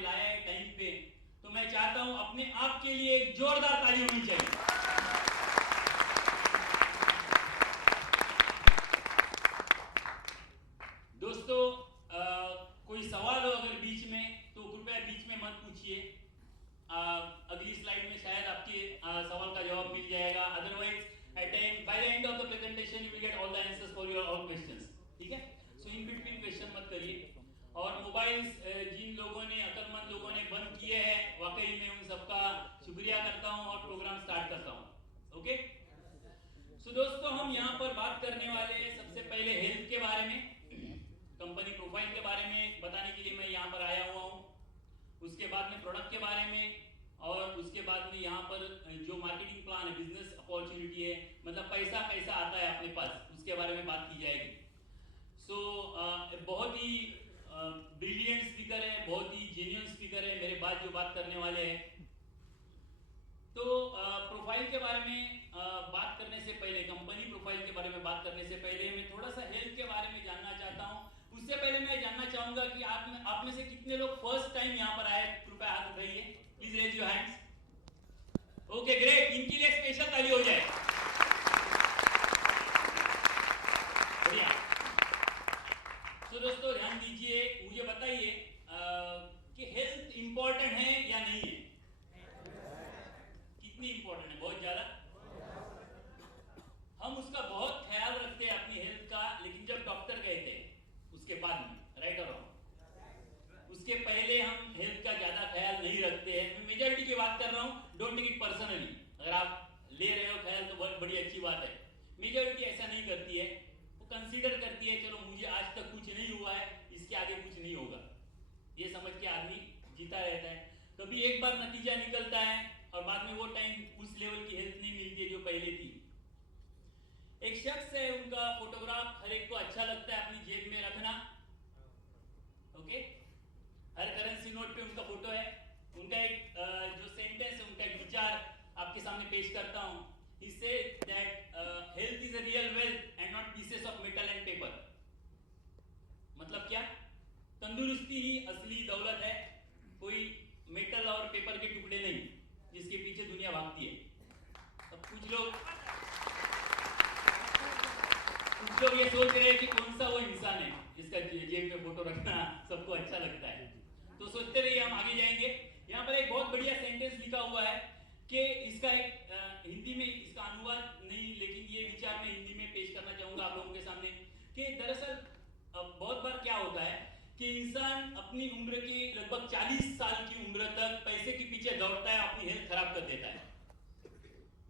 पे लाया है टाइम पे, तो मैं चाहता हूं अपने आप के लिए एक जोरदार ताली होनी चाहिए। दोस्तों, कोई सवाल हो अगर बीच में तो कृपया बीच में मत पूछिए। अगली स्लाइड में शायद आपके सवाल का जवाब मिल जाएगा। Otherwise by the end of the presentation you will get all the answers for your all questions. ठीक है, सो इन बिटवीन क्वेश्चन मत करिए। और मोबाइल्स जिन लोगों ने, अकलमंद लोगों ने बंद किए हैं, वाकई में उन सबका शुक्रिया करता हूं और प्रोग्राम स्टार्ट करता हूं। ओके, सो दोस्तों, हम यहाँ पर बात करने वाले हैं सबसे पहले हेल्थ के बारे में, कंपनी प्रोफाइल के बारे में बताने के लिए मैं यहाँ पर आया हुआ हूँ। उसके बाद में प्रोडक्ट के बारे में, और उसके बाद में यहाँ पर जो मार्केटिंग प्लान है, बिजनेस अपॉर्चुनिटी है, मतलब पैसा कैसा आता है अपने पास, उसके बारे में बात की जाएगी। सो बहुत ही ब्रिलियंट स्पीकर है, बहुत ही जेन्युइन स्पीकर है मेरे बाद जो बात करने वाले हैं। तो प्रोफाइल के बारे में बात करने से पहले, कंपनी प्रोफाइल के बारे में बात करने से पहले मैं थोड़ा सा हेल्थ के बारे में जानना चाहता हूँ। उससे पहले मैं जानना चाहूंगा कि आप में से कितने लोग फर्स्ट टाइम यहाँ पर आए, कृपया हाथ उठाइए, please raise your hands. Okay, great, इनके लिए स्पेशल ताली हो जाए। बढ़िया। तो दोस्तों ध्यान दीजिए, मुझे बताइए कि हेल्थ इंपॉर्टेंट है या नहीं है? कितनी इंपॉर्टेंट है? बहुत ज्यादा। हम उसका बहुत ख्याल रखते हैं अपनी हेल्थ का, लेकिन जब डॉक्टर कहते हैं उसके बाद में, राइट और रॉन्ग, उसके पहले हम हेल्थ का ज्यादा ख्याल नहीं रखते हैं। मैं मेजॉरिटी की बात कर रहा हूँ, डोंट टेक इट पर्सनली। अगर आप ले रहे हो ख्याल तो बहुत बड़ी अच्छी बात है। मेजॉरिटी ऐसा नहीं करती है, वो कंसीडर करती है चलो मुझे आज तक कुछ नहीं हुआ है, इसके आगे कुछ नहीं होगा, ये समझ के आदमी जीता रहता है। कभी एक बार नतीजा निकलता है और बाद में वो टाइम उस लेवल की हेल्थ नहीं मिलती है जो पहले थी। एक शख्स है, उनका फोटोग्राफ हर एक को अच्छा लगता है अपनी जेब में रखना। ओके, हर करेंसी नोट पे उनका फोटो है। उनका एक जो सेंटेंस है, उनका एक विचार आपके सामने पेश करता हूं। He said that health is a real wealth and not pieces of metal and paper. मतलब क्या? तंदुरुस्ती ही असली दौलत है, कोई मेटल और पेपर के टुकड़े नहीं जिसके पीछे दुनिया भागती है। अब कुछ लोग ये सोच रहे हैं कि कौन सा वो इंसान है जिसका जेब में फोटो रखना सबको अच्छा लगता है। तो सोचते रहिए, हम आगे जाएंगे। यहाँ पर एक बहुत बढ़िया सेंटेंस लिखा हुआ है कि इसका एक हिंदी में इसका अनुवाद नहीं, लेकिन ये विचार मैं हिंदी में पेश करना चाहूंगा आप लोगों के सामने कि दरअसल बहुत बार क्या होता है कि इंसान अपनी उम्र की लगभग 40 साल की उम्र तक पैसे के पीछे दौड़ता है, अपनी हेल्थ खराब कर देता है।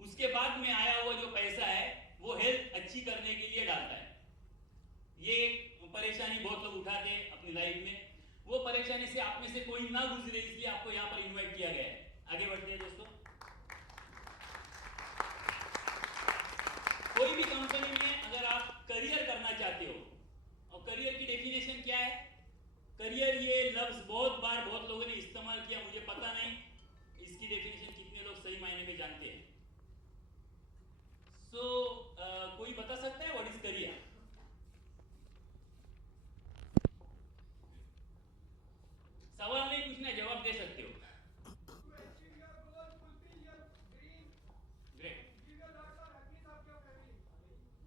उसके बाद में आया हुआ जो पैसा है वो हेल्थ अच्छी करने के लिए डालता है। ये एक परेशानी बहुत लोग उठाते हैं अपनी लाइफ में। वो परेशानी से आप में से कोई ना गुजरे, इसलिए आपको यहाँ पर इनवाइट किया गया है। आगे बढ़ते हैं दोस्तों। कोई भी कंपनी में अगर आप करियर करना चाहते हो, और करियर की डेफिनेशन क्या है? करियर, ये लफ्ज बहुत बार बहुत लोगों ने इस्तेमाल किया, मुझे पता नहीं इसकी डेफिनेशन कितने लोग सही मायने में जानते हैं। सो कोई बता सकता है व्हाट इज करियर? सवाल नहीं पूछना, जवाब दे सकते हो। ग्रेट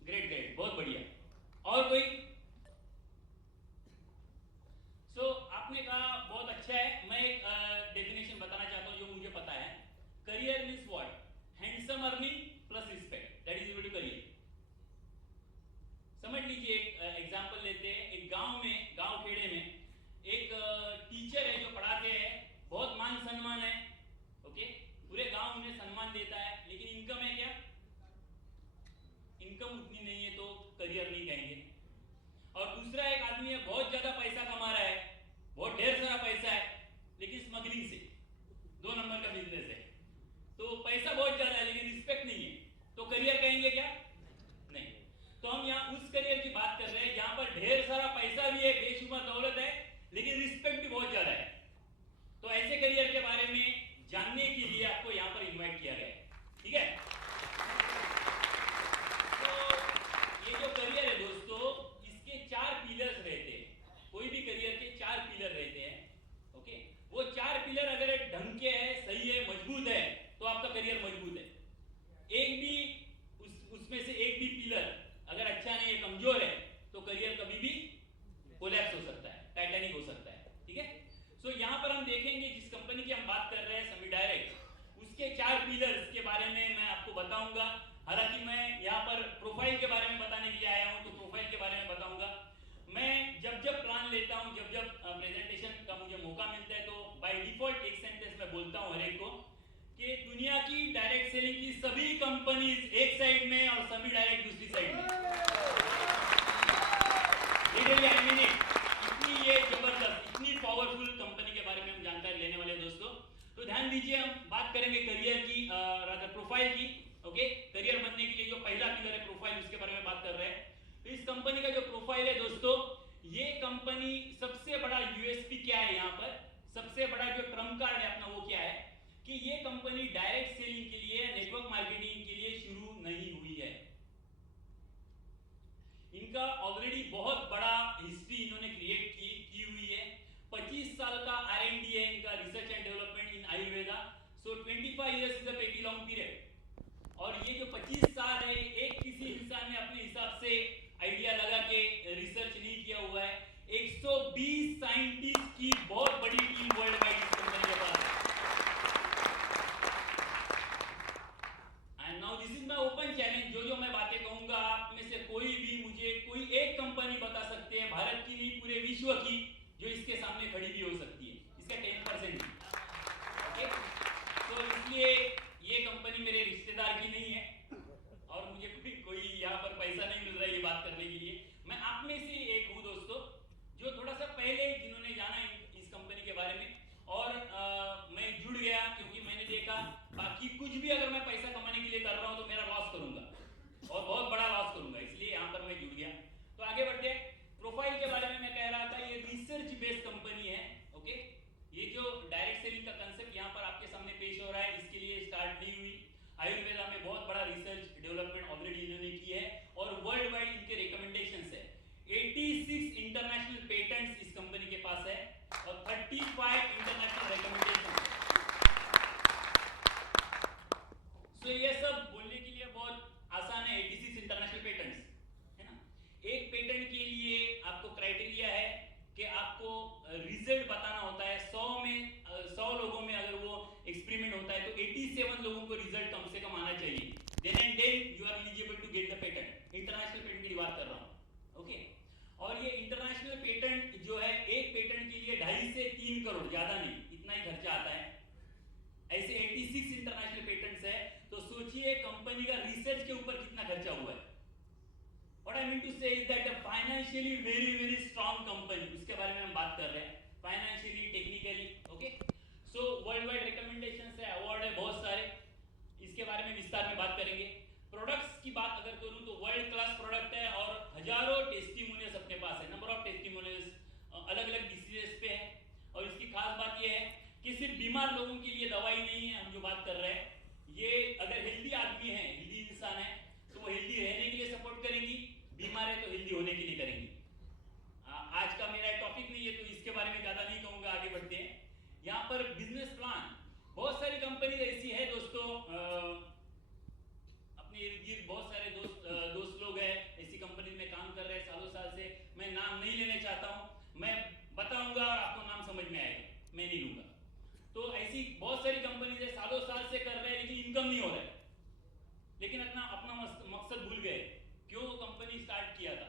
ग्रेट ग्रेट, बहुत बढ़िया। और कोई? सो आपने कहा बहुत अच्छा है। मैं एक डेफिनेशन बताना चाहता हूं जो मुझे पता है। Career means what? Handsome earning plus respect, that is equal to career. समझ लीजिए, एक एग्जांपल लेते हैं। एक गांव खेड़े में एक टीचर है जो पढ़ाते हैं, बहुत मान सम्मान है। ओके, पूरे गांव उन्हें सम्मान देता है, लेकिन इनकम है क्या? इनकम उतनी नहीं है, तो करियर नहीं कहेंगे। और दूसरा एक आदमी है, बहुत ज्यादा पैसा कमा रहा है, बहुत ढेर सारा पैसा है, लेकिन स्मगलिंग से 2 नंबर का बिजनेस है। तो पैसा बहुत ज्यादा है लेकिन रिस्पेक्ट नहीं है, तो करियर कहेंगे क्या? नहीं। तो हम यहाँ उस करियर की बात कर रहे हैं जहां पर ढेर सारा पैसा भी है, बेशुमार दौलत है, लेकिन रिस्पेक्ट भी बहुत ज्यादा है। तो ऐसे करियर के बारे में जानने के लिए आपको यहाँ पर इनवाइट किया गया है। ठीक है, तो ये जो करियर है दोस्तों, इसके 4 पिलर्स रहते हैं। कोई भी करियर के 4 पिलर रहते हैं। ओके, वो 4 लिटरली आई मीन इट, इतनी ये जबरदस्त, इतनी पावरफुल कंपनी के बारे में हम जानकारी लेने वाले हैं दोस्तों। तो ध्यान दीजिए, हम बात करेंगे करियर की, रादर प्रोफाइल की। ओके, करियर बनने के लिए जो पहला पिलर है प्रोफाइल, उसके बारे में बात कर रहे हैं। तो इस कंपनी का जो प्रोफाइल है दोस्तों, ये कंपनी सबसे बड़ा यूएसपी क्या है, यहाँ पर सबसे बड़ा जो ट्रम्प कार्ड है अपना, वो क्या है कि ये कंपनी डायरेक्ट सेलिंग के लिए, नेटवर्क मार्केटिंग के लिए शुरू नहीं हुई है। इनका ऑलरेडी बहुत बड़ा हिस्ट्री इन्होंने क्रिएट की हुई है। 25 साल का R&D है इनका, research and development in Ayurveda. So 25 years is a very long period. और ये जो 25 साल है, एक किसी इंसान ने अपने हिसाब से आइडिया लगा के रिसर्च नहीं किया हुआ है। 120 साइंटिस्ट की बहुत बड़ी टीम वर्ल्ड वाइड इस कंपनी के पास है। And now this is my open challenge, जो मैं बातें कहूंगा, आप में से कोई भी मुझे कोई एक कंपनी बता सकते हैं, भारत की नहीं पूरे विश्व की, जो इसके सामने खड़ी भी हो सकती है, इसका 10% भी। ओके, तो इसलिए ये कंपनी मेरे रिश्तेदार की नहीं है और मुझे कोई यहाँ पर पैसा नहीं मिल रहा है ये बात करने के लिए। मैं आप में से एक हूँ दोस्तों, जो थोड़ा सा पहले जिन्होंने जाना इस कंपनी के बारे में, और मैं जुड़ गया क्योंकि मैंने देखा बाकी कुछ भी अगर मैं पैसा कमाने के लिए कर रहा हूँ तो मेरा लॉस करूंगा और बहुत बड़ा लॉस करूंगा, इसलिए यहाँ पर मैं जुड़ गया। तो आगे बढ़ते हैं। प्रोफाइल के बारे में मैं कह रहा था, ये रिसर्च बेस्ड कंपनी है। ओके, ये जो डायरेक्ट सेलिंग का कंसेप्ट यहाँ पर आपके सामने पेश हो रहा है, इसके लिए स्टार्ट नहीं हुई। आयुर्वेदा में बहुत बड़ा रिसर्च डेवलपमेंट ऑलरेडी इन्होंने की है और वर्ल्ड वाइड इनके रिकमेंडेशंस है। 86 इंटरनेशनल पेटेंट्स इस कंपनी के पास है और 35 इंटरनेशनल रिकमेंडेशंस। सो ये सब बोलने के लिए बहुत आसान है, 86 इंटरनेशनल पेटेंट्स है ना। एक पेटेंट के लिए आपको क्राइटेरिया है कि आपको रिजल्ट बताना होता है। 100 लोगों में अगर वो एक्सपेरिमेंट होता है तो 87 लोगों को रिजल्ट कम से कम आना चाहिए, then and then you are eligible to get the patent. International patent की बात कर रहा हूं। ओके, और ये इंटरनेशनल पेटेंट जो है, एक पेटेंट के लिए 2.5 से 3 करोड़, ज्यादा नहीं, इतना ही खर्चा आता है। ऐसे 86 इंटरनेशनल पेटेंट्स है, तो सोचिए कंपनी का रिसर्च के ऊपर कितना खर्चा हुआ है। What I mean to say is that a financially very strong company, उसके बारे में हम बात कर रहे हैं, financially, technically. Okay, so world wide recommendations है, अवार्ड है बहुत सारे, इसके बारे में विस्तार में बात करेंगे। प्रोडक्ट्स की बात अगर करूं तो वर्ल्ड क्लास प्रोडक्ट है और हजारों टेस्टिमोनियल्स अपने पास है, नंबर ऑफ टेस्टिमोनियल्स अलग अलग डिसीजेस पे है। और इसकी खास बात यह है कि सिर्फ बीमार लोगों के लिए दवाई नहीं है हम जो बात कर रहे हैं, ये अगर हेल्दी आदमी है, हेल्दी इंसान है, तो वो हेल्दी रहने के लिए सपोर्ट करेंगी, बीमार है तो हेल्दी होने के लिए करेंगी। आज का मेरा टॉपिक नहीं है तो इसके बारे में ज्यादा नहीं कहूंगा, आगे बढ़ते हैं। यहाँ पर बिजनेस प्लान, बहुत सारी कंपनी ऐसी है दोस्तों, अपने इर्द गिर्द बहुत सारे दोस्त लोग हैं ऐसी कंपनी में काम कर रहे हैं सालों साल से। मैं नाम नहीं लेना चाहता हूँ, मैं बताऊंगा और आपको नाम समझ में आएगा, मैं नहीं लूंगा। तो ऐसी बहुत सारी कंपनी है सालों साल से कर रहे हैं लेकिन इनकम नहीं हो रहा है, लेकिन अपना मकसद भूल गए, क्यों कंपनी स्टार्ट किया था।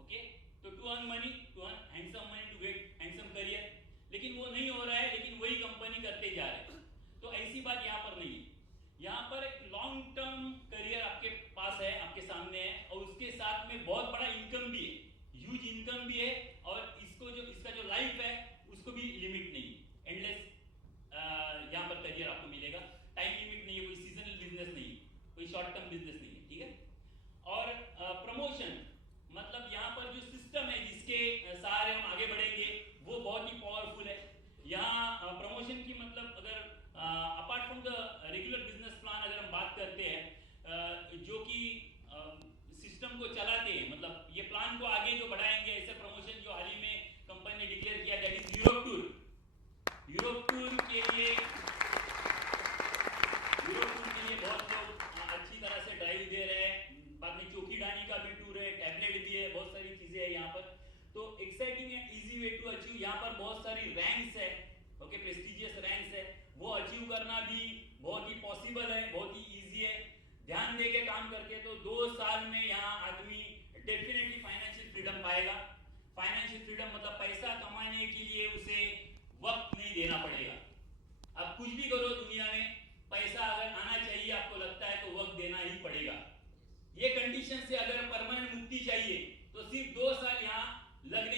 ओके, तो to earn money, to earn handsome money, to get handsome career, लेकिन वो नहीं हो रहा है, लेकिन वही कंपनी करते जा रहे हैं। तो ऐसी बात यहाँ पर नहीं है, यहाँ पर एक लॉन्ग टर्म करियर आपके पास है, आपके सामने है, और उसके साथ में बहुत बड़ा इनकम भी है, ह्यूज इनकम भी है, और इसका जो लाइफ है उसको भी लिमिट नहीं, एंडलेस यहाँ पर करियर आपको मिलेगा। टाइम लिमिट नहीं है, कोई सीजनल बिजनेस नहीं है, कोई शॉर्ट टर्म बिजनेस नहीं है, ठीक है। और प्रमोशन, मतलब यहाँ पर जो सिस्टम है जिसके सहारे हम आगे बढ़ेंगे वो बहुत ही पावरफुल है। यहाँ प्रमोशन की मतलब अगर apart from the regular business plan अगर हम बात करते हैं, जो कि सिस्टम को चलाते हैं, मतलब ये प्लान को आगे जो बढ़ाएंगे, ऐसे प्रमोशन जो हाल ही में कंपनी ने डिक्लेयर किया, that is Europe tour. Europe tour के लिए बहुत लोग अच्छी तरह से ड्राइव दे रहे हैं, बाद में चौकीडानी का भी टूर है, टैबलेट भी है, बहुत सारी चीजें है यहाँ पर। तो एक्साइटिंग है, इजी वे टू अचीव। यहाँ पर बहुत सारी रैंक्स है, ओके, प्रेस्टिजियस रैंक्स है, वो अचीव करना भी बहुत ही पॉसिबल है, बहुत ही इजी है। ध्यान दे के काम करके तो 2 साल में यहाँ आदमी डेफिनेटली फाइनेंशियल फ्रीडम पाएगा। फाइनेंशियल फ्रीडम मतलब पैसा कमाने के लिए उसे वक्त नहीं देना पड़ेगा। अब कुछ भी करो दुनिया में, पैसा अगर आना चाहिए आपको लगता है तो वक्त देना ही पड़ेगा। ये कंडीशन से अगर परमानेंट मुक्ति चाहिए तो सिर्फ 2 साल यहाँ लग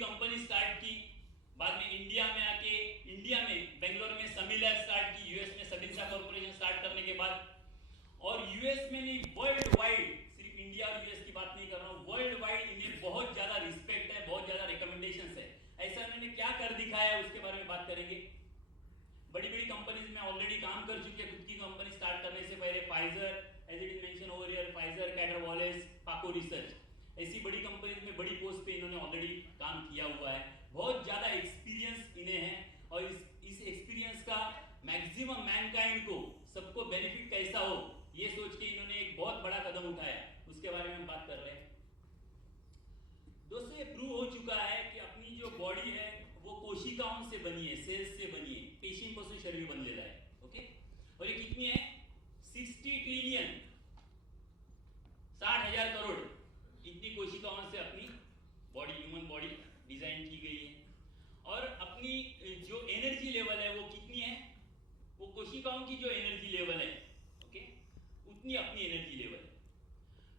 कंपनी स्टार्ट की, बाद में इंडिया में आके इंडिया में बेंगलोर में समी लैब स्टार्ट की, यूएस में सबिंसा कॉर्पोरेशन स्टार्ट करने के बाद, और यूएस में नहीं वर्ल्ड वाइड, सिर्फ इंडिया और यूएस की बात नहीं कर रहा हूँ, वर्ल्ड वाइड इन्हें बहुत ज्यादा रिस्पेक्ट है, बहुत ज्यादा रिकमेंडेशंस है। ऐसा इन्होंने क्या कर दिखाया है उसके बारे में बात करेंगे। बड़ी बड़ी कंपनीज में ऑलरेडी काम कर चुके हैं, खुद की कंपनी स्टार्ट करने से पहले Pfizer, as it is mention over here, Pfizer, Carter Wallace, Paco research, ऐसी बड़ी कंपनीज में बड़ी पोस्ट पे इन्होंने ऑलरेडी काम किया हुआ है, बहुत ज्यादा एक्सपीरियंस इन्हें है, और इस एक्सपीरियंस का मैक्सिमम मैनकाइंड को सबको बेनिफिट कैसा हो ये सोच के इन्होंने एक बहुत बड़ा कदम उठाया, उसके बारे में हम बात कर रहे हैं। दोस्तों ये प्रूव हो चुका है कि अपनी जो बॉडी है वो कोशिकाओं से बनी है, सेल्स से बनी है, पेशींपासून शरीर बनलेलं आहे, ओके। और ये कितनी है? 60 ट्रिलियन, 60,000 करोड़ इतनी कोशिकाओं से अपनी बॉडी, ह्यूमन बॉडी डिजाइन की गई है। और अपनी जो एनर्जी लेवल है वो कितनी है? वो कोशिकाओं की जो एनर्जी लेवल है, ओके, उतनी अपनी एनर्जी लेवल है।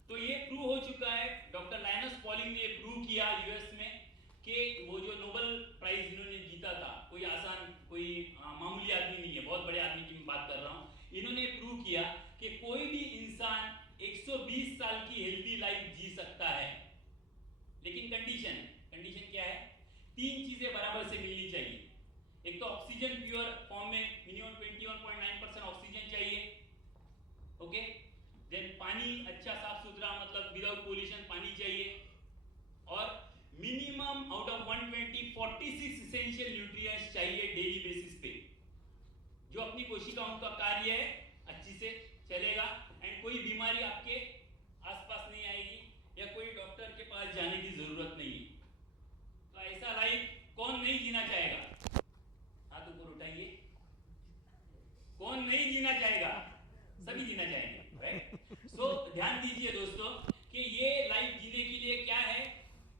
तो ये प्रूव हो चुका है, डॉक्टर लाइनस पॉलिंग ने प्रूव किया यूएस में कि वो जो नोबेल प्राइज इन्होंने जीता था, कोई आसान, कोई मामूली आदमी नहीं है, बहुत बड़े आदमी की मैं बात कर रहा हूँ। इन्होंने प्रूव किया कि कोई भी इंसान 120 साल की हेल्दी लाइफ जी सकता है, लेकिन कंडीशन क्या है? 3 चीजें बराबर से मिलनी चाहिए। एक तो ऑक्सीजन प्योर फॉर्म में मिनिमम 21.9% ऑक्सीजन चाहिए, ओके। देन पानी अच्छा साफ सुथरा, मतलब विदाउट पोल्यूशन पानी चाहिए, और minimum out of 120 46 essential nutrients चाहिए डेली बेसिस पे, जो अपनी कोशिकाओं का कार्य है अच्छी से चलेगा, एंड कोई बीमारी आपके आसपास नहीं आएगी, या कोई डॉक्टर के पास जाने की जरूरत नहीं है। तो ऐसा लाइफ कौन नहीं जीना चाहेगा? हाथ ऊपर उठाइए। कौन नहीं जीना चाहेगा? सभी जीना चाहेंगे, राइट? सो ध्यान दीजिए दोस्तों कि ये लाइफ जीने के लिए क्या है,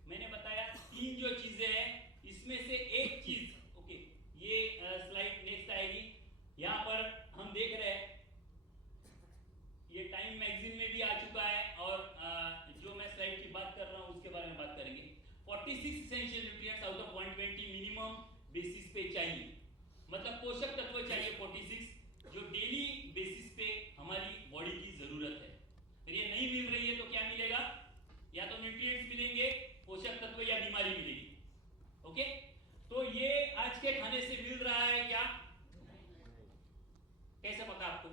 मैंने बताया 3 जो चीजें हैं, इसमें से एक चीज, ओके, ये स्लाइड नेक्स्ट आएगी, यहां पर हम देख रहे हैं, ये टाइम मैगजीन में भी आ चुका है, और जो मैं स्लाइड की बात कर रहा हूं उसके बारे में बात करेंगे। 46 essential nutrients out of 120 minimum basis पे चाहिए, मतलब पोषक तत्व चाहिए 46, जो डेली बेसिस पे हमारी बॉडी की जरूरत है। अगर ये नहीं मिल रही है तो क्या मिलेगा? या तो न्यूट्रिएंट्स मिलेंगे, पोषक तत्व, या बीमारी मिलेगी, ओके। तो ये आज के खाने से मिल रहा है क्या? कैसे पता आपको?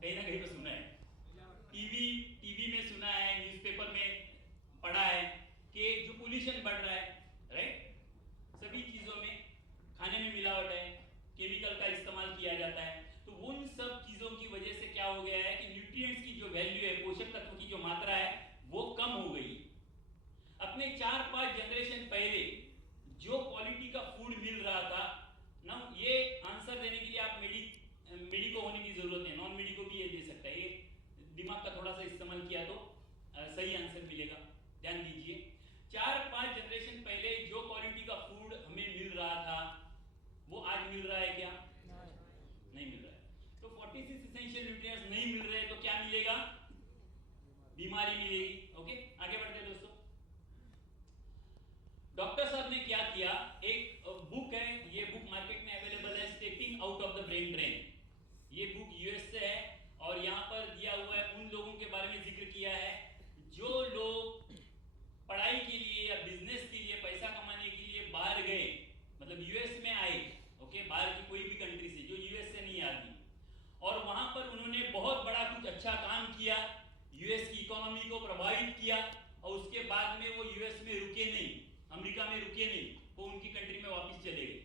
कहीं ना कहीं तो सुना है, टीवी में सुना है, न्यूज़पेपर में पढ़ा है कि जो पोल्यूशन बढ़ रहा है, राइट, सभी चीजों में खाने में मिलावट है, केमिकल का इस्तेमाल किया जाता है, तो उन सब चीजों की वजह से क्या हो गया है कि न्यूट्रिएंट्स की जो वैल्यू है, पोषक तत्व की जो मात्रा है, वो कम हो गई। अपने 4-5 जनरेशन पहले जो क्वालिटी का फूड मिल रहा था ना, ये आंसर देने के लिए आप मेडिको होने की जरूरत है, नॉन मेडिको भी ये दे सकता है, ये दिमाग का थोड़ा सा इस्तेमाल किया तो सही आंसर मिलेगा। ध्यान दीजिए, 4-5 जनरेशन पहले जो क्वालिटी का फूड हमें मिल रहा था वो आज मिल रहा है क्या? नहीं मिल रहा है। तो 46 इसेंशियल न्यूट्रिएंट्स नहीं मिल रहे तो क्या मिलेगा? बीमारी मिलेगी, ओके। आगे बढ़ते हैं दोस्तों। डॉक्टर साहब ने क्या किया, एक बुक है, ये बुक मार्केट में अवेलेबल है, stepping out of the brain drain. ये बुक यूएस से है, और यहाँ पर दिया हुआ है, उन लोगों के बारे में जिक्र किया है जो लोग पढ़ाई के लिए या बिजनेस के लिए, पैसा कमाने के लिए बाहर गए, मतलब यूएस में आए, ओके, बाहर की कोई भी कंट्री से, जो यूएस से नहीं आती, और वहां पर उन्होंने बहुत बड़ा कुछ अच्छा काम किया, यूएस की इकोनॉमी को प्रभावित किया, और उसके बाद में वो यूएस में रुके नहीं, अमेरिका में रुके नहीं, वो उनकी कंट्री में वापस चले गए।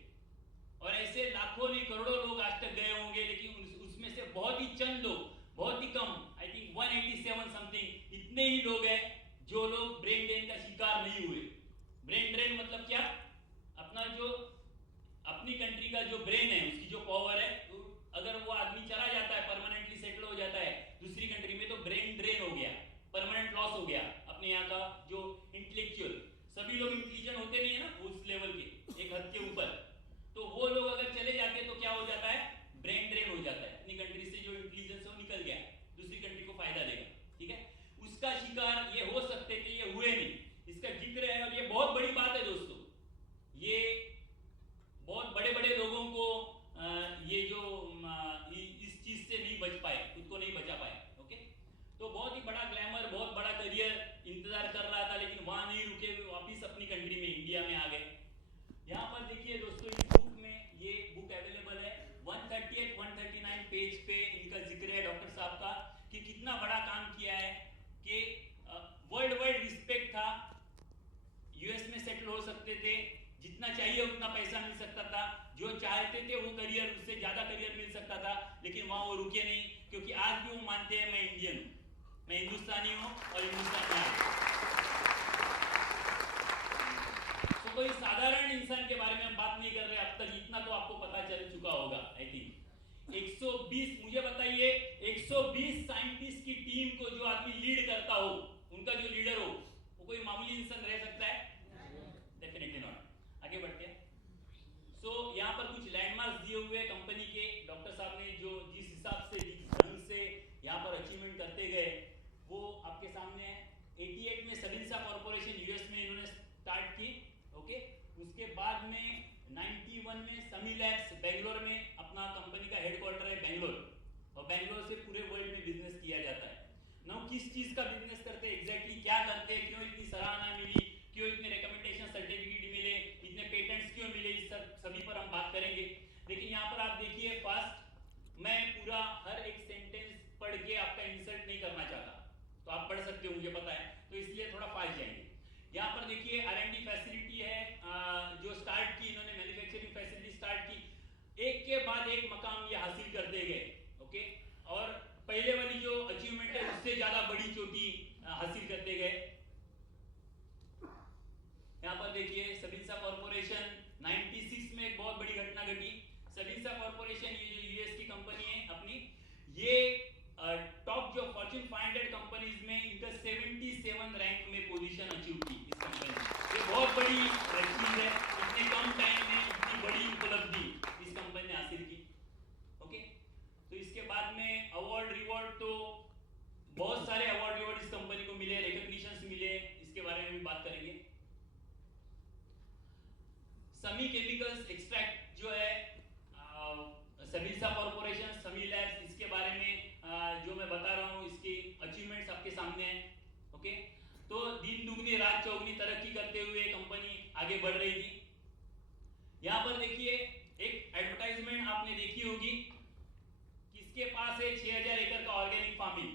और ऐसे लाखों नहीं करोड़ों लोग आज तक गए होंगे, लेकिन उसमें से बहुत ही चंद लोग, बहुत ही कम, आई थिंक 187 समथिंग, इतने ही लोग हैं जो लोग ब्रेन ड्रेन का शिकार नहीं हुए। ब्रेन ड्रेन मतलब क्या? अपना जो अपनी कंट्री का जो ब्रेन है, उसकी जो पावर है, तो अगर वो आदमी चला जाता है, परमानेंटली सेटल हो जाता है दूसरी कंट्री में, तो ब्रेन ड्रेन हो गया, परमानेंट लॉस हो गया अपने यहाँ का जो इंटेलेक्चुअल, सभी लोग इंटेलिजेंट होते नहीं है ना उस लेवल के, एक हद के ऊपर, तो वो लोग अगर चले जाते हैं तो क्या हो जाता है? ब्रेन ड्रेन हो जाता है, अपनी कंट्री से जो इंटेलिजेंस है वो निकल गया, दूसरी कंट्री को फायदा देगा, ठीक है। उसका शिकार ये हो सकते कि ये हुए नहीं, इसका जिक्र है, और ये बहुत सकते थे, जितना चाहिए उतना पैसा मिल सकता था, जो चाहते थे वो करियर, उससे ज्यादा करियर मिल सकता था, लेकिन वहां वो रुके नहीं, क्योंकि आज भी वो मानते हैं मैं इंडियन हूँ, मैं हिंदुस्तानी हूँ और हिंदुस्तान में आया। तो कोई साधारण इंसान के बारे में हम बात नहीं कर रहे, अब तक इतना तो आपको पता चल चुका होगा आई थिंक। 120, मुझे बताइए 120 साइंटिस्ट की टीम को जो आदमी लीड करता हो, उनका जो लीडर हो, वो कोई मामूली इंसान रह सकता है? Definitely not. आगे बढ़ते हैं। सो यहाँ पर कुछ लैंडमार्क्स दिए हुए कंपनी के, डॉक्टर साहब ने जो जिस हिसाब से, जिस ढंग से यहाँ पर अचीवमेंट करते गए वो आपके सामने है। 88 में सबिल्सा कॉर्पोरेशन यूएस में इन्होंने स्टार्ट की, ओके। उसके बाद में 91 में समी लैब्स बेंगलोर में, अपना कंपनी का हेडक्वार्टर है बेंगलोर, और बेंगलोर से पूरे वर्ल्ड में बिजनेस किया जाता है। नाउ किस चीज का बिजनेस करते हैं, एग्जैक्टली क्या करते हैं, क्यों इतनी सराहना मिली, क्यों इतने रिकमेंडेशन सर्टिफिकेट मिले, इतने पेटेंट्स क्यों मिले, इस सभी पर हम बात करेंगे। लेकिन यहाँ पर आप देखिए फास्ट, मैं पूरा हर एक सेंटेंस पढ़ के आपका इंसल्ट नहीं करना चाहता, तो आप पढ़ सकते हो मुझे पता है, तो इसलिए थोड़ा फास्ट जाएंगे। यहाँ पर देखिए R&D फैसिलिटी है, जो स्टार्ट की इन्होंने, मैन्युफैक्चरिंग फैसिलिटी स्टार्ट की, एक के बाद एक मकाम ये हासिल करते गए, ओके। और पहले वाली जो अचीवमेंट है उससे ज्यादा बड़ी चोटी हासिल करते गए। यहाँ पर देखिए सबिल्सा कॉर्पोरेशन 96 में एक बहुत बड़ी घटना घटी। सबिल्सा कॉर्पोरेशन ये जो यूएस की कंपनी है अपनी, ये टॉप जो फॉर्च्यून 500 कंपनीज में इनका 77 रैंक में पोजीशन अचीव की इस कंपनी ने। ये बहुत बड़ी चीज है, इतने कम टाइम में इतनी बड़ी उपलब्धि इस कंपनी ने हासिल की, ओके। तो इसके बाद में अवार्ड रिवॉर्ड, तो बहुत सारे अवार्ड रिवॉर्ड इस कंपनी को मिले, रिकॉग्निशंस मिले, इसके बारे में भी बात करेंगे। समी केमिकल्स एक्सट्रैक्ट जो है सबिल्सा कॉर्पोरेशन, समी लैब्स, इसके बारे में जो मैं बता रहा हूँ, इसकी अचीवमेंट्स आपके सामने हैं, ओके। तो दिन दुगनी रात चौगनी तरक्की करते हुए कंपनी आगे बढ़ रही थी। यहाँ पर देखिए एक एडवर्टाइजमेंट आपने देखी होगी, किसके पास है 6000 एकड़ का ऑर्गेनिक फार्मिंग।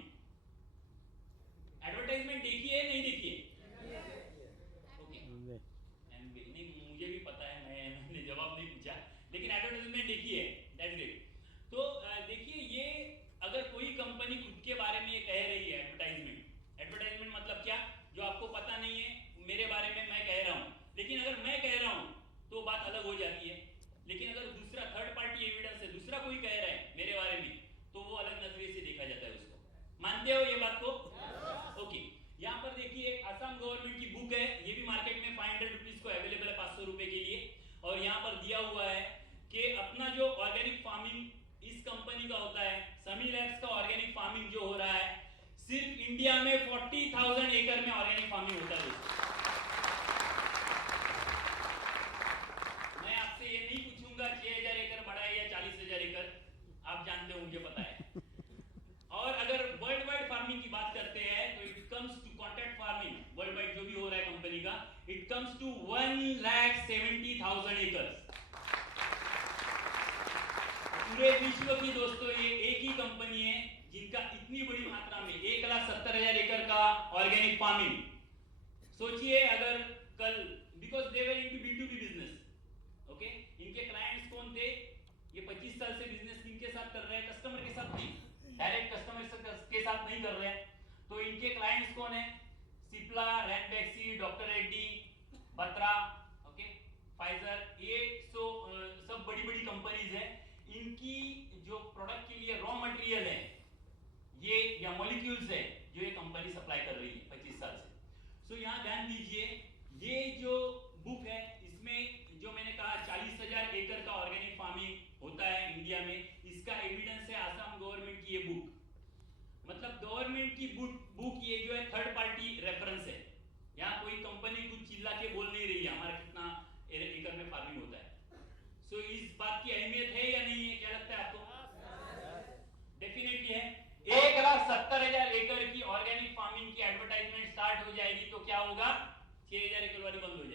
एडवर्टाइजमेंट देखिए है नहीं देखिए? ओके, नहीं मुझे भी पता है, मैंने जवाब नहीं पूछा, लेकिन एडवर्टाइजमेंट देखिए, दैट्स ग्रेट। तो देखिए ये अगर कोई कंपनी खुद के बारे में ये कह रही है, एडवर्टाइजमेंट मतलब क्या, जो आपको पता नहीं है मेरे बारे में मैं कह रहा हूँ, लेकिन अगर मैं कह रहा हूँ तो बात अलग हो जाती है, लेकिन अगर दूसरा थर्ड पार्टी एविडेंस है, दूसरा कोई कह रहा है मेरे बारे में, तो वो अलग नजरिए से देखा जाता है उसको। मानते हो ये बात को? ओके। यहाँ पर देखिए असम गवर्नमेंट की बुक है, ये भी मार्केट में 500 रुपीज को अवेलेबल है, 500 रुपए के लिए। और यहाँ पर दिया हुआ है कि अपना जो ऑर्गेनिक फार्मिंग इस कंपनी का होता है, समी लैब्स का ऑर्गेनिक फार्मिंग जो हो रहा है, सिर्फ इंडिया में 40,000 एकड़ में ऑर्गेनिक फार्मिंग होता है। मैं आपसे ये नहीं पूछूंगा 6000 एकड़ बड़ा है या 40,000 एकड़, आप जानते हो, मुझे पता है। और अगर वर्ल्ड वाइड फार्मिंग की बात करते हैं तो it comes to contract farming, world wide जो भी हो रहा है कंपनी का, इट कम्स टू 1,70,000 एकड़। पूरे विश्व की दोस्तों ये एक ही कंपनी है जिनका इतनी बड़ी मात्रा में 1,70,000 एकड़ का ऑर्गेनिक फार्मिंग। सोचिए अगर कल, because they were into B2B business, okay, इनके क्लाइंट्स कौन थे, ये 25 साल से बिजनेस किनके साथ कर रहे हैं, कस्टमर के साथ नहीं, डायरेक्ट कस्टमर के साथ नहीं कर रहे हैं, तो इनके क्लाइंट्स कौन है, Cipla, Ranbaxy, doctor Reddy, Batra, okay, Pfizer, ये सब बड़ी बड़ी कंपनीज है। इनकी जो प्रोडक्ट के लिए रॉ मटेरियल है ये, या मॉलिक्यूल्स है, जो ये कंपनी सप्लाई कर रही है 25 साल से। सो यहाँ ध्यान दीजिए, ये जो बुक है इसमें जो मैंने कहा 40,000 एकड़ का ऑर्गेनिक फार्मिंग होता है इंडिया में, इसका एविडेंस है असम गवर्नमेंट की ये बुक। मतलब गवर्नमेंट की बुक ये जो है थर्ड पार्टी रेफरेंस है, यहाँ कोई कंपनी कुछ चिल्ला के बोल नहीं रही है हमारा कितना एकड़ में फार्मिंग होता है। सो इस बात की अहमियत है या नहीं है, क्या लगता है आपको? डेफिनेटली है। 1,70,000 एकड़ की ऑर्गेनिक फार्मिंग की एडवर्टाइजमेंट स्टार्ट हो जाएगी तो क्या होगा, 6,000 एकड़ वाली बंद हो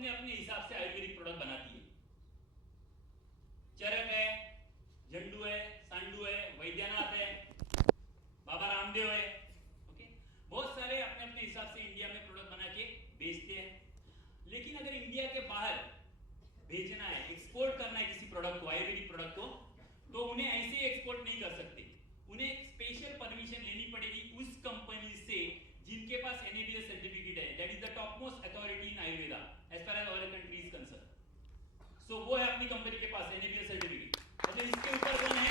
अपने अपने हिसाब से आयुर्वेदिक प्रोडक्ट बनाती है। चरक है, झंडू है, सांडू है, वैद्यनाथ है, बाबा रामदेव है, ओके। बहुत सारे अपने अपने हिसाब से इंडिया में प्रोडक्ट बना के बेचते हैं। लेकिन अगर इंडिया के बाहर भेजना है, एक्सपोर्ट करना है किसी प्रोडक्ट को, आयुर्वेदिक प्रोडक्ट को, तो उन्हें ऐसे ही एक्सपोर्ट नहीं कर सकते। उन्हें एक स्पेशल परमिशन लेनी पड़ेगी उस कंपनी से जिनके पास NABL सर्टिफिकेट है, that is the top most authority in Ayurveda as far as our country is concern. So वो है अपनी कंपनी के पास NABL सर्टिफिकेट। मतलब इसके ऊपर कौन है?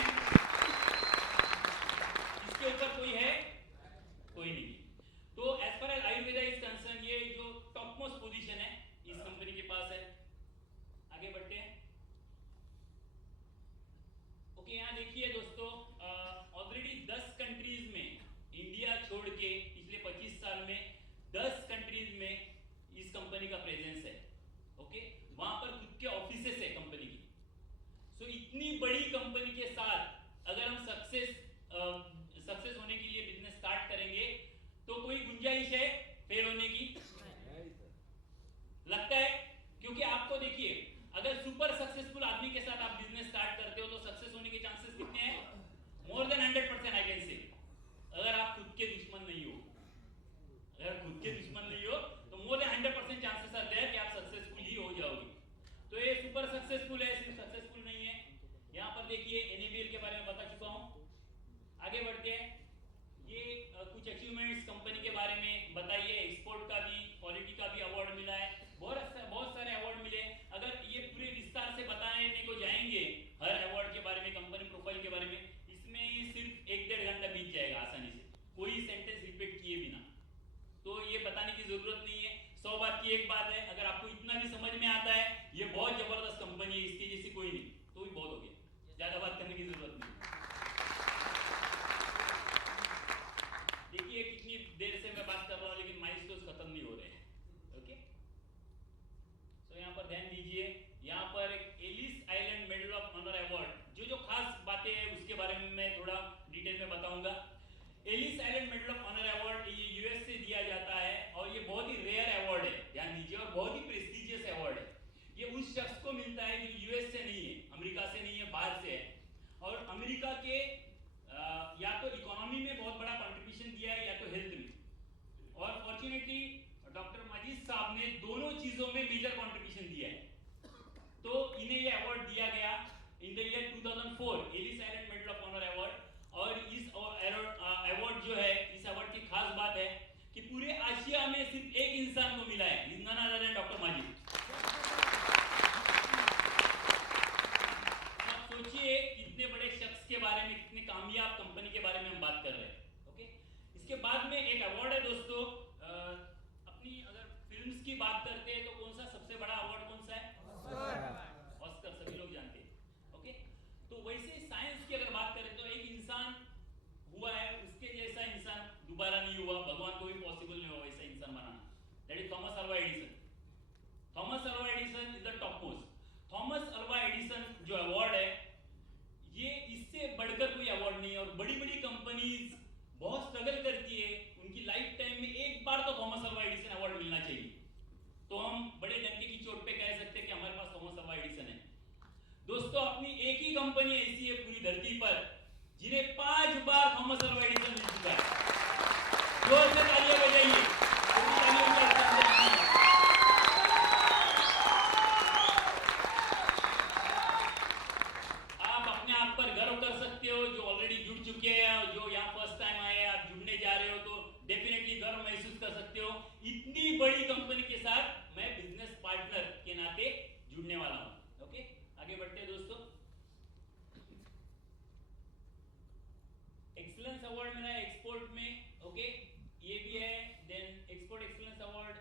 इसके ऊपर कोई है? कोई नहीं। तो as far as Ayurveda is concern ये जो टॉप मोस्ट पोजीशन है इस कंपनी के पास है। आगे बढ़ते हैं। ओके, यहाँ देखिए दोस्तों, ऑलरेडी 10 कंट्रीज में, इंडिया छोड़ के पिछले 25 साल में 10 कंट्रीज में इस कंपनी का प्रेजेंस है। ओके, वहां पर खुद के ऑफिसेस है कंपनी की। सो इतनी बड़ी कंपनी के साथ अगर हम सक्सेस होने के लिए बिजनेस स्टार्ट करेंगे तो कोई गुंजाइश है फेल होने की? लगता है? क्योंकि आपको देखिए, अगर सुपर सक्सेसफुल आदमी के साथ आप बिजनेस स्टार्ट करते हो तो सक्सेस होने के चांसेस कितने हैं? मोर देन 100% आई कैन से। अगर आप खुद के दुश्मन नहीं हो, अगर खुद के दुश्मन नहीं हो तो more than 100% chances are there कि आप सक्सेसफुल ही हो जाओगे। तो ये सुपर सक्सेसफुल है, सिर्फ सक्सेसफुल नहीं है। यहाँ पर देखिए NABL के बारे में बता चुका हूँ। आगे बढ़ते हैं। ये कुछ अचीवमेंट्स कंपनी के बारे में बताइए। एक्सपोर्ट का भी, क्वालिटी का भी अवार्ड मिला है, बहुत सारे अवार्ड मिले। अगर ये पूरे विस्तार से बताने को जाएंगे हर अवार्ड के बारे में, कंपनी प्रोफाइल के बारे में, इसमें सिर्फ 1-1.5 घंटा बीत जाएगा आसानी से, कोई सेंटेंस रिपीट किए बिना। तो ये बताने की जरूरत नहीं है। 100 बात की एक बात है, अगर आपको इतना भी समझ में आता है ये बहुत जबरदस्त कंपनी है, इसके जैसी कोई नहीं, तो भी बहुत हो गया, ज्यादा बात करने की जरूरत नहीं। देखिए कितनी देर से मैं बात कर रहा हूँ लेकिन माइलस्टोन्स खत्म नहीं हो रहे हैं। ओके, तो यहाँ पर ध्यान दीजिए। यहाँ पर एक Ellis Island Medal of Honor Award, जो खास बातें हैं उसके बारे में मैं थोड़ा डिटेल में बताऊंगा। Ellis Island Medal of Honor Award ये यूएस से दिया जाता है और ये बहुत ही रेयर अवार्ड है, ध्यान दीजिए, और बहुत ही प्रेस्टिजियस अवार्ड है। ये उस शख्स को मिलता है जो यूएस से नहीं है, अमेरिका से नहीं है, बाहर से है। और अमेरिका के या तो इकोनॉमी में बहुत बड़ा कंट्रीब्यूशन दिया है या तो हेल्थ में। और फॉर्चुनेटली डॉक्टर माजिद साहब ने दोनों चीजों में मेजर कंट्रीब्यूशन दिया है, तो इन्हें ये अवार्ड दिया गया in the year 2004, Ellis Island Medal of Honor Award. और इस अवार्ड जो है, इस अवार्ड की खास बात है कि पूरे एशिया में सिर्फ एक इंसान को मिला है, is none other than doctor Majid. आप सोचिए कितने बड़े शख्स के बारे में, कितने कामयाब कंपनी के बारे में हम बात कर रहे हैं। ओके, इसके बाद में एक अवार्ड है दोस्तों, अपनी अगर फिल्म्स की बात करते हैं तो कौन सा सबसे बड़ा अवार्ड कौन सा है? ऑस्कर, सभी लोग जानते हैं। ओके, तो वैसे साइंस की अगर बात करें तो एक इंसान हुआ है, उसके जैसा इंसान दोबारा नहीं हुआ, भगवान को भी पॉसिबल नहीं हुआ वैसा इंसान बनाना, that is Thomas Alva Edison. Thomas Alva Edison is the top most. Thomas Alva Edison जो अवार्ड है, ये इससे बढ़कर कोई अवार्ड नहीं है। और बड़ी बड़ी कंपनीज बहुत स्ट्रगल करती है, उनकी लाइफ टाइम में एक बार तो थॉमस अल्वा एडिसन अवार्ड मिलना चाहिए। तो हम बड़े डंके की चोट पे कह सकते हैं कि हमारे पास थॉमस अल्वा एडिसन है। दोस्तों, अपनी एक ही कंपनी ऐसी है पूरी धरती पर जिन्हें 5 बार थॉमस अल्वा एडिसन मिल चुका है। जोर से तालियां बजाइए। आप अपने आप पर गर्व कर सकते हो, जो ऑलरेडी जुड़ चुके हैं, जो यहाँ फर्स्ट टाइम आए, आप जुड़ने जा रहे हो तो डेफिनेटली गर्व महसूस कर सकते हो। इतनी बड़ी कंपनी के साथ मैं बिजनेस पार्टनर के नाते जुड़ने वाला हूं। ओके, आगे बढ़ते हैं दोस्तों। एक्सीलेंस अवार्ड मिला है एक्सपोर्ट में। ओके, ये भी है। Then export excellence award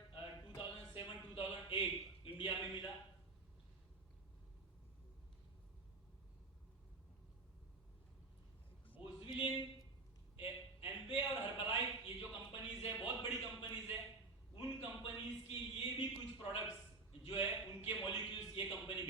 2007-2008 India में मिला। बोसविलिन, एम्बे और हर्बलाइफ, ये जो कंपनीज है, बहुत बड़ी कंपनीज है, उन कंपनीज की ये भी कुछ प्रोडक्ट्स जो है उनके मॉलिक्यूल्स ये कंपनी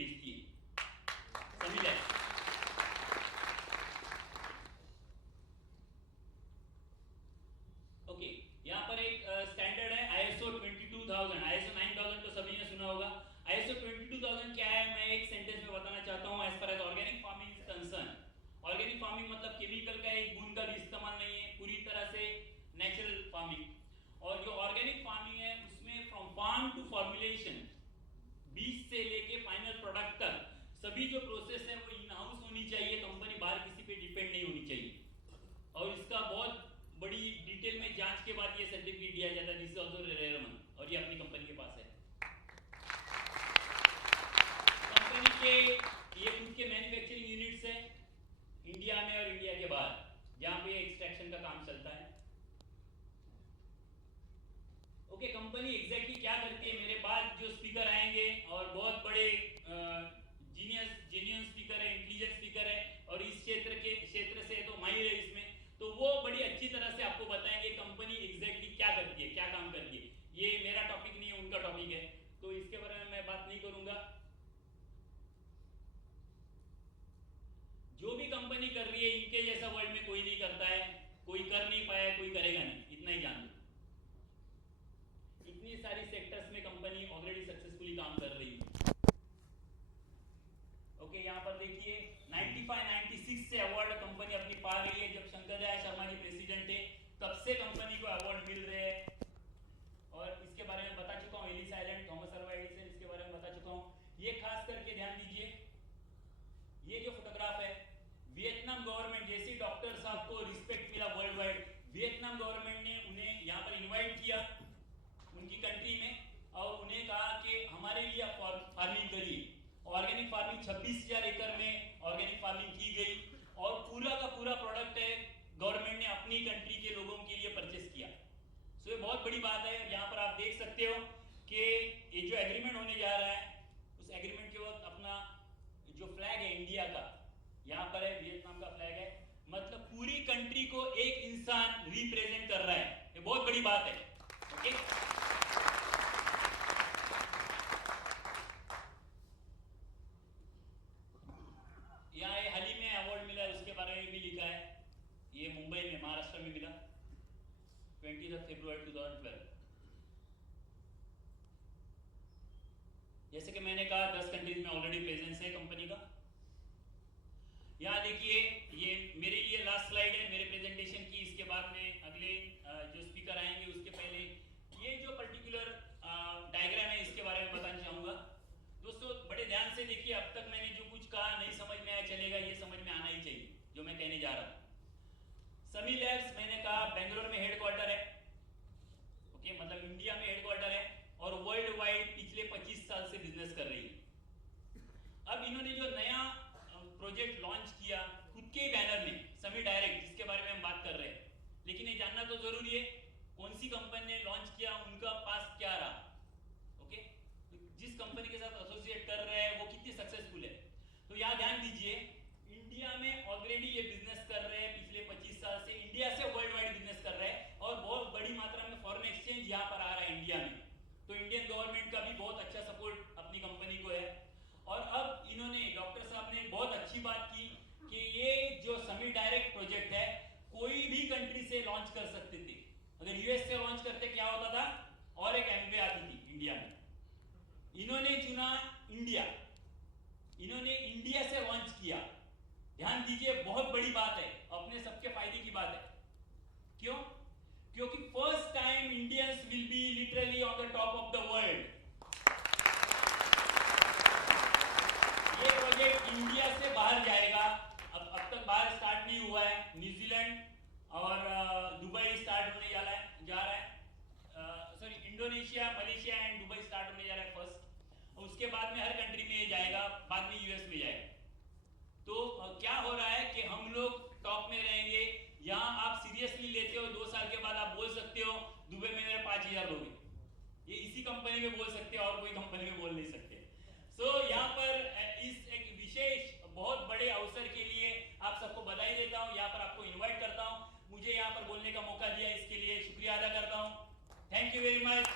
फॉर्मुलेशन, बीज से लेके फाइनल प्रोडक्ट तक सभी जो प्रोसेस है वो इन हाउस होनी चाहिए। कंपनी बाहर किसी पे डिपेंड नहीं होनी चाहिए। और इसका बहुत बड़ी डिटेल में जांच के बाद ये सर्टिफिकेट दिया जाता है। दिस इज आल्सो रेयरमन, और ये अपनी कंपनी के पास है। कंपनी के ये खुद के मैन्युफैक्चरिंग यूनिट्स है इंडिया में और इंडिया के बाहर, जहां पे एक्सट्रैक्शन का काम चलता है। ओके, कंपनी एग्जैक्टली क्या करती है, मेरे बाद जो स्पीकर आएंगे और बहुत बड़े जेन्युइन स्पीकर है, इंटेलिजेंट स्पीकर है, और इस क्षेत्र से तो माहिर है इसमें, तो वो बड़ी अच्छी तरह से आपको बताएंगे कंपनी एग्जैक्टली क्या करती है, क्या काम करती है। ये मेरा टॉपिक नहीं है, उनका टॉपिक है, तो इसके बारे में मैं बात नहीं करूंगा। जो भी कंपनी कर रही है, इनके जैसा वर्ल्ड में कोई नहीं करता है, कोई कर नहीं पाया, कोई करेगा नहीं, इतना ही जान लो। इतनी सारी सेक्टर्स में कंपनी ऑलरेडी सक्सेसफुली काम कर रही है। ओके, यहाँ पर देखिए 95-96 से अवार्ड कंपनी अपनी पा रही है। जब शंकर दयाल शर्मा जी प्रेसिडेंट थे तब से कंपनी को अवार्ड मिल रहे हैं। और इसके बारे में बता चुका हूँ, Ellis Island, Thomas Alva Edison, इसके बारे में बता चुका हूँ। ये खास करके ध्यान दीजिए, ये जो फोटोग्राफ है, वियतनाम गवर्नमेंट, जैसे डॉक्टर साहब को रिस्पेक्ट मिला वर्ल्ड वाइड, वियतनाम गवर्नमेंट ने उन्हें यहाँ पर इनवाइट किया उनकी कंट्री में, और उन्हें कहा कि हमारे लिए आप फार्मिंग करिए। ऑर्गेनिक फार्मिंग 26,000 एकड़ में ऑर्गेनिक फार्मिंग की गई, और पूरा का पूरा प्रोडक्ट है गवर्नमेंट ने अपनी कंट्री के लोगों के लिए परचेस किया। सो ये बहुत बड़ी बात है। यहाँ पर आप देख सकते हो कि ये जो एग्रीमेंट होने जा रहा है, उस एग्रीमेंट के वक्त अपना जो फ्लैग है इंडिया का, यहाँ पर है, वियतनाम का फ्लैग है, मतलब पूरी कंट्री को एक इंसान रिप्रेजेंट कर रहा है। ये बहुत बड़ी बात है। ओके, यहाँ हाल ही में अवार्ड मिला है, उसके बारे में भी लिखा है। ये मुंबई में, महाराष्ट्र में मिला 20 फरवरी 2012। जैसे कि मैंने कहा 10 कंट्रीज में ऑलरेडी प्रेजेंस है कंपनी का। यहाँ देखिए, ये मेरे लिए लास्ट स्लाइड है मेरे प्रेजेंटेशन की। इसके बाद में अगले जो स्पीकर आएंगे उसके पहले ये जो पर्टिकुलर डायग्राम है इसके बारे में बताना चाहूँगा। दोस्तों बड़े ध्यान से देखिए, अब तक मैंने जो कुछ कहा नहीं समझ में आया चलेगा, ये समझ में आना ही चाहिए जो मैं कहने जा रहा हूँ। समी लैब्स मैंने कहा बेंगलोर में हेडक्वार्टर है। ओके, मतलब इंडिया में हेडक्वार्टर है, और वर्ल्ड वाइड पिछले 25 साल से बिजनेस कर रही है। अब इन्होंने जो नया प्रोजेक्ट लॉन्च किया खुद के बैनर में, समी डायरेक्ट, जिसके बारे में हम बात कर रहे हैं, लेकिन ये जानना तो जरूरी है कौन सी कंपनी ने लॉन्च किया, उनका पास क्या रहा। ओके, जिस कंपनी के साथ एसोसिएट कर रहे हैं वो कितनी सक्सेसफुल है। तो यहाँ ध्यान दीजिए, इंडिया में ऑलरेडी ये बिजनेस कर रहे हैं पिछले 25 साल से, इंडिया से वर्ल्ड वाइड बिजनेस कर रहे हैं, और बहुत बड़ी मात्रा में फॉरेन एक्सचेंज यहाँ पर आ रहा है इंडिया में। तो इंडियन गवर्नमेंट का भी बहुत अच्छा सपोर्ट अपनी कंपनी को है। और अब इन्होंने, डॉक्टर साहब ने बहुत अच्छी बात की कि ये जो समी डायरेक्ट प्रोजेक्ट है कोई भी कंट्री से लॉन्च कर सकते थे। अगर यूएस से लॉन्च करते क्या होता था, और एक एमवे आती थी इंडिया में। इन्होंने चुना इंडिया, इन्होंने इंडिया से लॉन्च किया। ध्यान दीजिए, बहुत बड़ी बात है, अपने सबके फायदे की बात है। क्यों? क्योंकि first time Indians will be literally on the top of the world. ये प्रोजेक्ट इंडिया से बाहर जाएगा। अब तक बाहर स्टार्ट नहीं हुआ है, न्यूजीलैंड और दुबई स्टार्ट होने जा रहा है। Sorry, Indonesia, Malaysia and Dubai start होने जा रहा है फर्स्ट, और उसके बाद में हर कंट्री में ये जाएगा, बाद में यूएस में जाएगा। तो क्या हो रहा है कि हम लोग टॉप में रहेंगे। यहाँ आप सीरियसली लेते हो, 2 साल के बाद आप बोल सकते हो दुबई में मेरे 5,000 लोग हैं, ये इसी कंपनी में बोल सकते हो, और कोई कंपनी में बोल नहीं सकते। सो यहाँ पर इस एक विशेष बहुत बड़े अवसर के लिए आप सबको बधाई देता हूँ, यहाँ पर आपको इन्वाइट करता हूँ। मुझे यहाँ पर बोलने का मौका दिया, इसके लिए शुक्रिया अदा करता हूँ। Thank you very much.